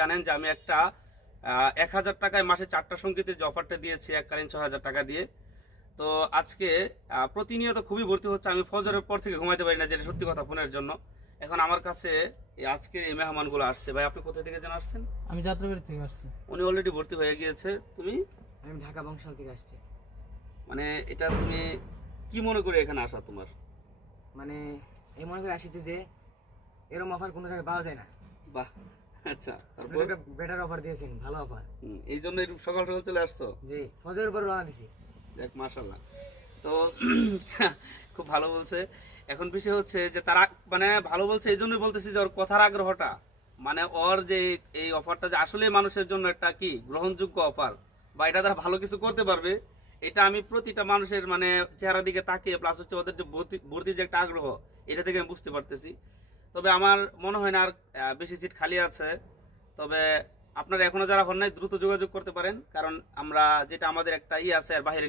জানেন যে আমি একটা 1000 টাকায় মাসে 4টা সঙ্গীতের যে অফারটা দিয়েছি এককালীন 6000 টাকা দিয়ে। তো আজকে প্রতিনিয়ত খুবই ভর্তি হচ্ছে, আমি ফজরের পর থেকে ঘুমাইতে পারি না, যেটা সত্যি কথা ফোনের জন্য। এখন আমার কাছে আজকে এই মেহমানগুলো আসছে। ভাই আপনি কোথা থেকে যেন আসছেন? আমি যাত্রাবাড়ি থেকে আসছি। উনি অলরেডি ভর্তি হয়ে গিয়েছে। তুমি? আমি ঢাকা বংশাল থেকে আসছি। মানে এটা তুমি কি মনে করে এখানে আসা তোমার? মানে এই মনে করে আসিছি যে এরকম অফার কোনো জায়গায় পাওয়া যায় না। বাহ, আচ্ছা। আপনি তারপর তো একটা বেটার অফার দিয়েছেন, ভালো অফার। এই জন্য সকাল সকাল চলে আসছো? জি, ফজরের পর রওনা দিছি। দেখ মাশাল্লাহ। তো খুব ভালো বলছে। এখন বিষয় হচ্ছে যে তারা মানে ভালো বলছে এই জন্যই বলতেছি যে ওর কথার আগ্রহটা, মানে ওর যে এই অফারটা যে আসলে মানুষের জন্য একটা কি গ্রহণযোগ্য অফার, বা এটা তারা ভালো কিছু করতে পারবে, এটা আমি প্রতিটা মানুষের মানে চেহারা দিকে তাকিয়ে প্লাস হচ্ছে ওদের যে ভর্তির যে একটা আগ্রহ, এটা থেকে আমি বুঝতে পারতেছি। তবে আমার মনে হয় না আর বেশি সিট খালি আছে। তবে আপনারা এখনো যারা হন নাই দ্রুত যোগাযোগ করতে পারেন, কারণ আমরা যেটা আমাদের একটা আছে আর বাইরে